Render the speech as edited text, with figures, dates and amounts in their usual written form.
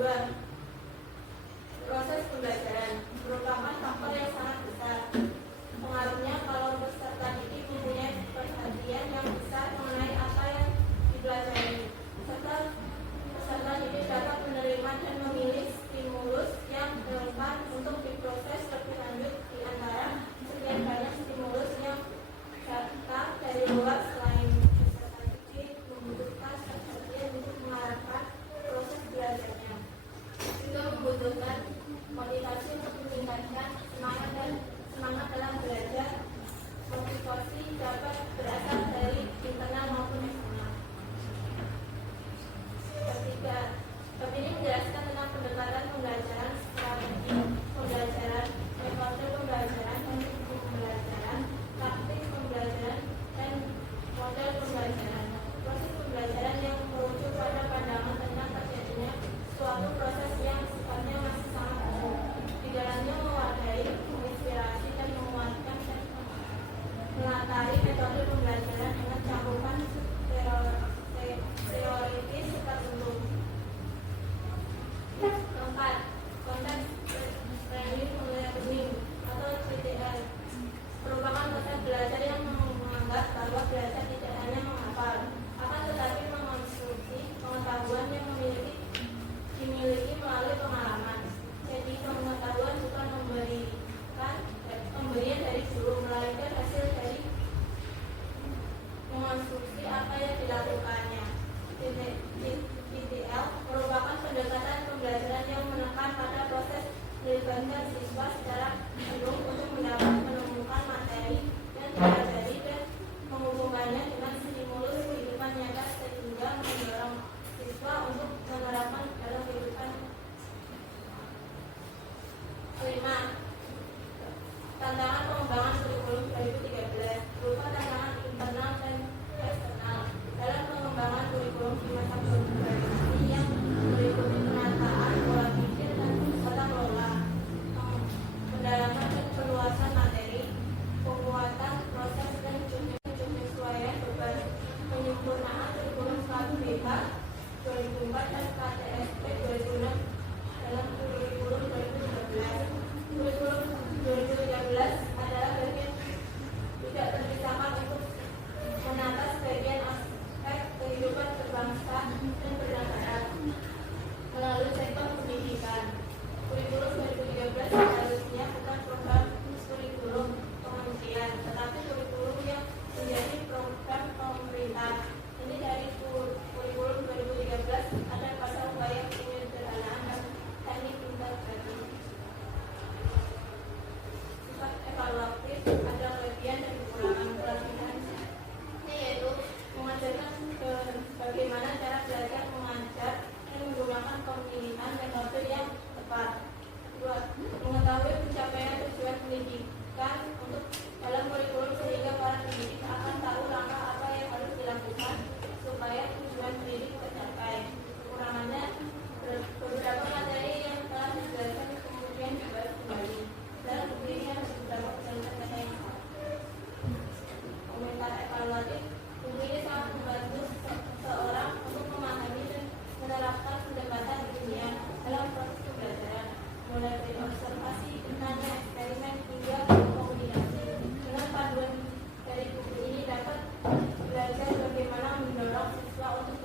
Kedua, proses pembelajaran merupakan faktor yang sangat besar. Pengaruhnya kalau peserta didik mempunyai perhatian yang besar mengenai apa yang dipelajari, serta peserta didik dapat menerima dan memilih stimulus yang relevan untuk diproses lebih lanjut di antara sekian banyak stimulus yang datang dari luar. Selain peserta didik membutuhkan perhatian untuk mengarahkan proses belajarnya, juga membutuhkan motivasi untuk meningkatkan semangat dalam belajar. Motivasi dapat berasal dari internal maupun eksternal. Ketiga, bab ini menjelaskan tentang pendekatan pembelajaran, strategi pembelajaran, metode pembelajaran, teknik pembelajaran, taktik pembelajaran, dan model pembelajaran. Proses pembelajaran yang merujuk pada pandangan tentang terjadinya suatu proses yang sifatnya masih sangat baru. Di dalamnya mewadai, menginspirasi, dan menguatkan dan melatari metode pembelajaran dengan campuran teoritis tertentu. Keempat, konteks learning atau CTL merupakan konsep belajar yang menganggap bahwa belajar tidak hanya menghafal, akan tetapi mengonstruksi pengetahuan yang dimiliki melalui pengalaman. Jadi pengetahuan bukan pemberian dari guru, melainkan hasil dari mengonstruksi apa yang dilakukannya. TTL merupakan pendekatan pembelajaran yang menekan pada proses melibatkan siswa secara penuh untuk menemukan materi yang dipelajari dan menghubungkannya dengan stimulus kehidupan nyata sehingga mendorong siswa untuk menerapkan dalam kehidupan. Kelima, tantangan pengembangan kurikulum 2013 berupa tantangan internal dan eksternal. Dalam pengembangan kurikulum di masa berganti yang meliputi penataan pola pikir dan tata kelola, pendalaman dan perluasan materi, penguatan proses dan penyesuaian beban, penyempurnaan kurikulum 1 BK 2004 dan KTSP 2006 dalam kurikulum 2013. Kurikulum 2013 adalah bagian tidak terpisahkan untuk menata sebagian aspek kehidupan berbangsa dan bernegara melalui sektor pendidikan. Kurikulum 2013 seharusnya bukan program kurikulum kementerian, tetapi kurikulum yang menjadi program pemerintah. Ini dari kurikulum 2013 ada pada upaya penyederhanaan dan teknik integrasi. Sifat evaluatif ada kelebihan dan kekurangan. Kelebihannya yaitu mengajarkan bagaimana cara belajar mengajar dan menggunakan pemilihan metode yang tepat. Kedua, mengetahui pencapaian tujuan pendidikan untuk dalam kurikulum sehingga para pendidik akan tahu langkah apa yang harus dilakukan supaya tujuan pendidik tercapai. Kekurangannya, beberapa materi yang telah dijelaskan kemudian dibahas kembali. Dalam begini ada beberapa penjelasan yang salah. Komentar evaluatif, buku ini sangat membantu seorang untuk memahami dan menerapkan pendekatan ilmiah dalam proses pembelajaran, mulai dari observasi, bertanya, eksperimen hingga komunikasi. Dengan panduan dari buku ini dapat belajar bagaimana mendorong siswa untuk